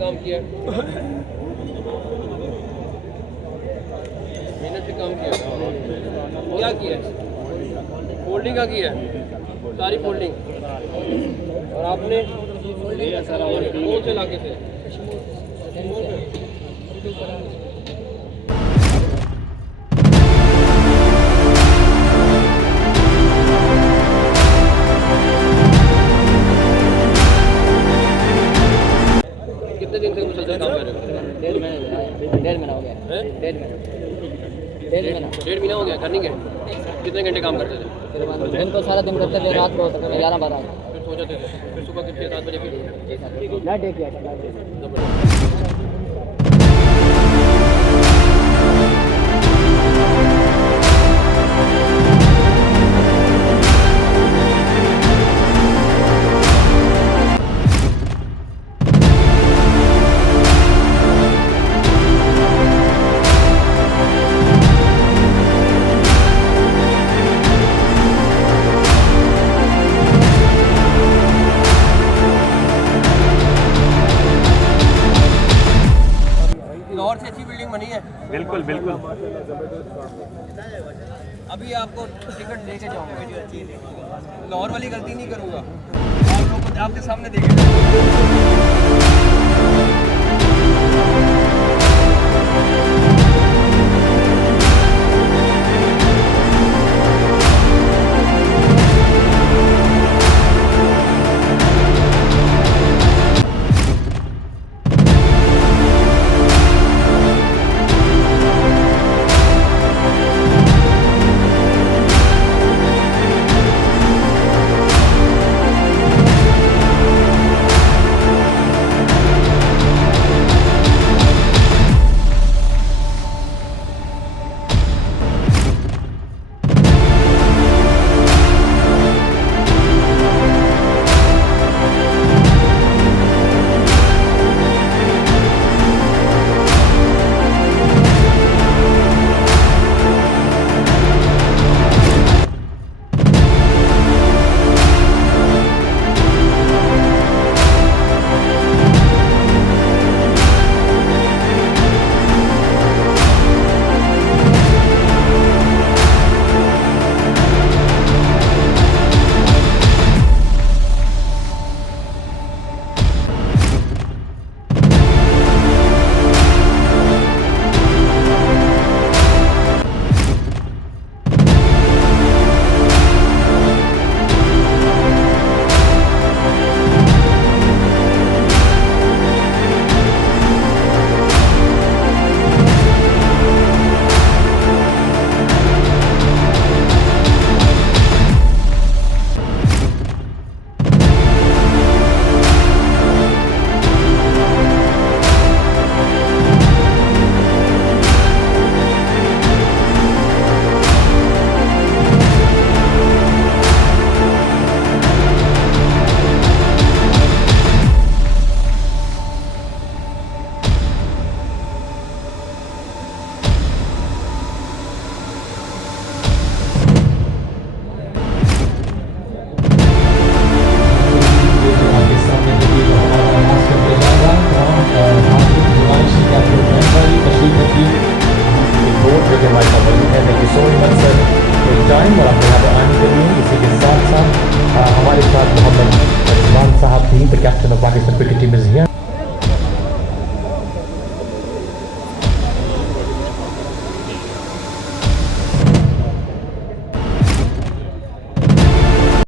काम किया है, मेहनत से काम किया है। क्या किया है? फोल्डिंग का किया है, सारी फोल्डिंग। और आपने कौन से इलाके से? कितने दिन से मुसलसल काम कर रहे हो? डेढ़ महीना हो गया। हैं? डेढ़ डेढ़ महीना हो गया करने के। कितने घंटे काम करते थे? दिन को सारा दिन करते थे, रात को 11-12। फिर सो जाते थे, फिर सुबह के 6-7 बजे फिर लाइट एक किया था। लाहौर से अच्छी बिल्डिंग बनी है। बिल्कुल बिल्कुल। अभी आपको टिकट लेके जाऊंगा, लाहौर वाली गलती नहीं करूंगा। आप लोग को आपके सामने देखे और अपने यहाँ पर आने के लिए इसी के साथ साथ हमारे साथ मोहम्मद रिजवान साहब थी, the captain of Pakistan cricket team is here.